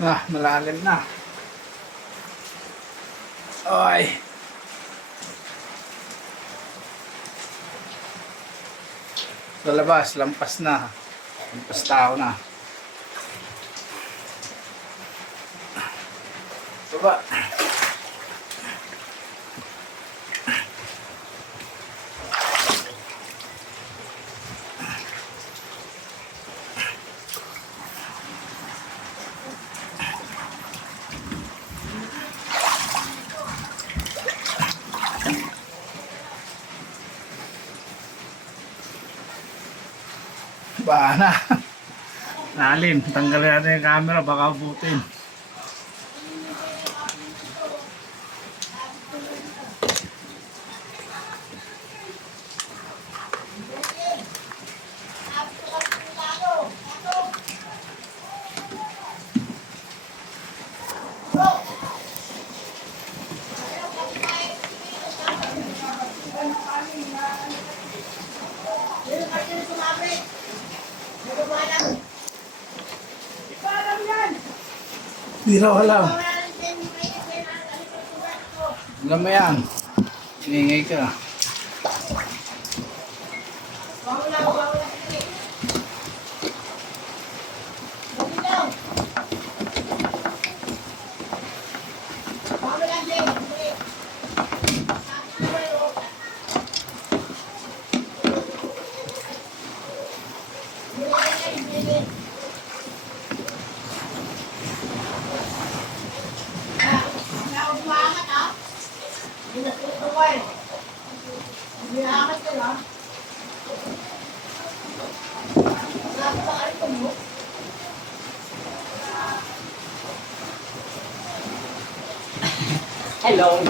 Malalim na. Ay. Sa labas, lampas na. Lampas tao na. Baba. Bana. Lalim. Tanggalin natin yung camera. Baka abutin. Hindi raw alam. Alam mo yan. Ingay ka. Hello.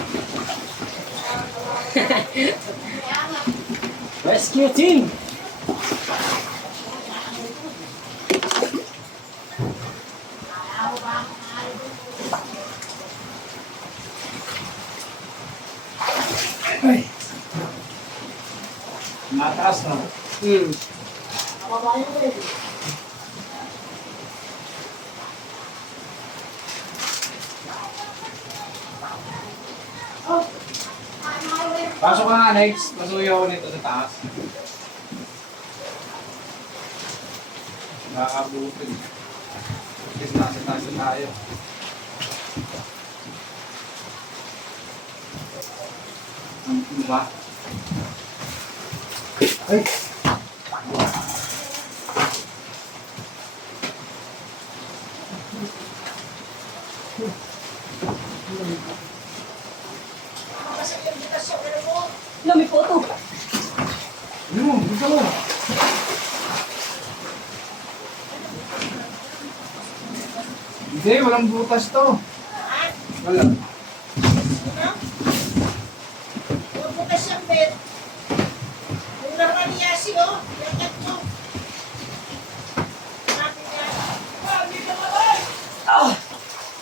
Rescue team. Ay. Mataas na. Pasok ka nga, next. Masuyo ako nito sa taas. Nakakabutin. At least nasa taas na tayo. Ang ba? Ay! Lami po ito. Ano mo? Gusto mo? Hindi, walang butas to. Wala. Bukas yung bed. Mura ka niya siyo. Yakat mo. Sabi niya, "Mami ka naman!"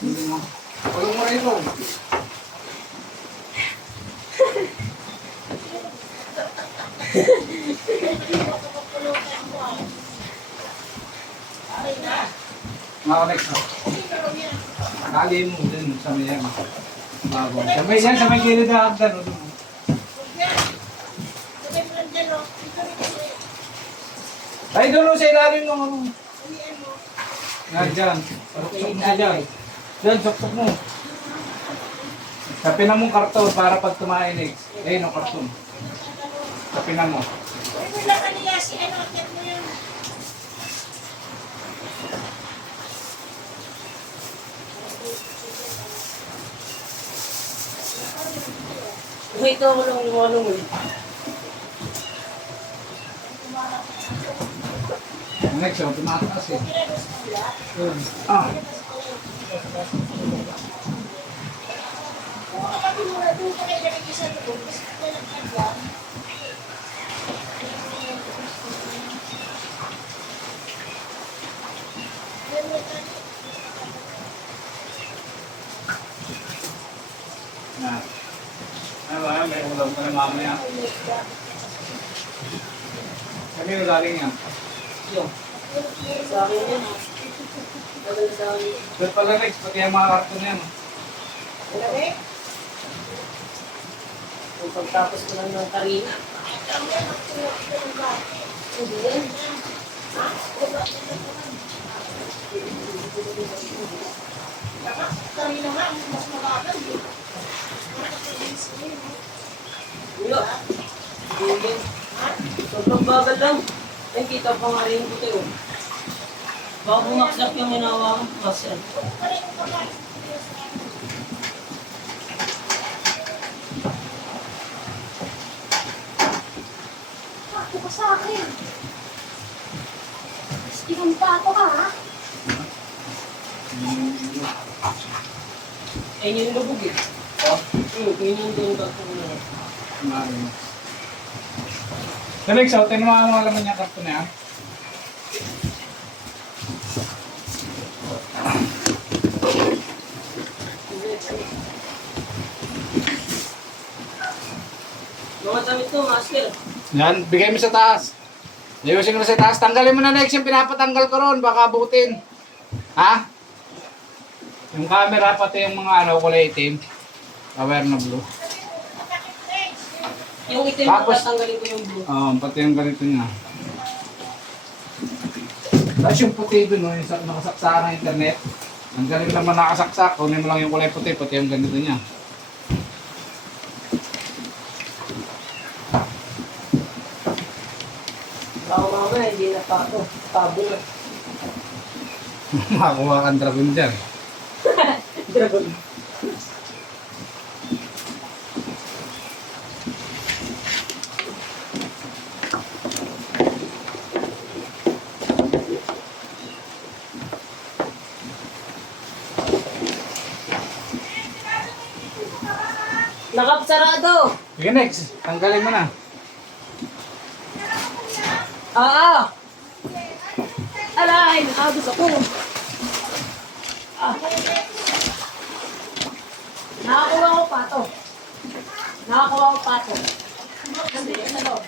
Hindi mo. Walang mo rito. Next na. Kali mo dun sa may yan. Bago. Sa may yan, sa may gilid na hagdan. Ay, doon sa ilalim ng ano. Nga dyan. Suksok mo dyan. Dyan, suksok mo. Tapinan mong karton para pag tumainig. Ayun ang karton. Tapinan mo. Mura ka niya si ano. Yakat mo yun. Ito ako lang lumalong eh. Next, yung tumataas eh. Ah. Kung kapag mura doon ka kayo nalagay sa doon, kasi walang kanya. Na. Ano ba, may ulam ka na mamaya. Kami yung galing yan. Yung. Sa akin yan. Tagal sa amin. Doon pala Rex, pati ang mga karton na yan. Grabe. Kung pagtapos ko lang ng Karina. Hindi yan. Kanina nga, mas mabagal. Wala. Hindi. Sobrang bagal lang. Ay, kita pa nga rin ko tayo. Baka bumaksak yung ginawa ko. Masyan. Ako ka sa akin. Sinunta ka, ha? Eh, yun yung lubog eh. Oh, Yun yung doon ka kung ano. kumain. So Rex, oh, tingnan mo ang mga laman niya karton na yan. Mga damit ko, masker. Yan, bigay mo sa taas. Ayusin ko na sa taas. Tanggalin mo na Rex yung pinapatanggal ko ron. Baka abutin. Ha? Yung camera, pati yung mga ano, kulay itim. Cover na blue. Yung itim Tapos- ko, tatanggalin ko yung blue. Oo, pati yung ganito niya. Tapos yung puti doon, no, yung nakasaksakan ng internet. Ang galing naman nakasaksak. Kunin mo lang yung kulay puti, pati yung ganito niya. Baka mamaya, hindi na pa ito. Tabo na. Makakuha kang dragon dyan. Dragon. Nakapsarado! Sige next, tanggalin mo na. Ah! Alay! Nakabos ako! Ah! Nakakuha ko pato. Nakakuha ko pato. Nandito sa loob.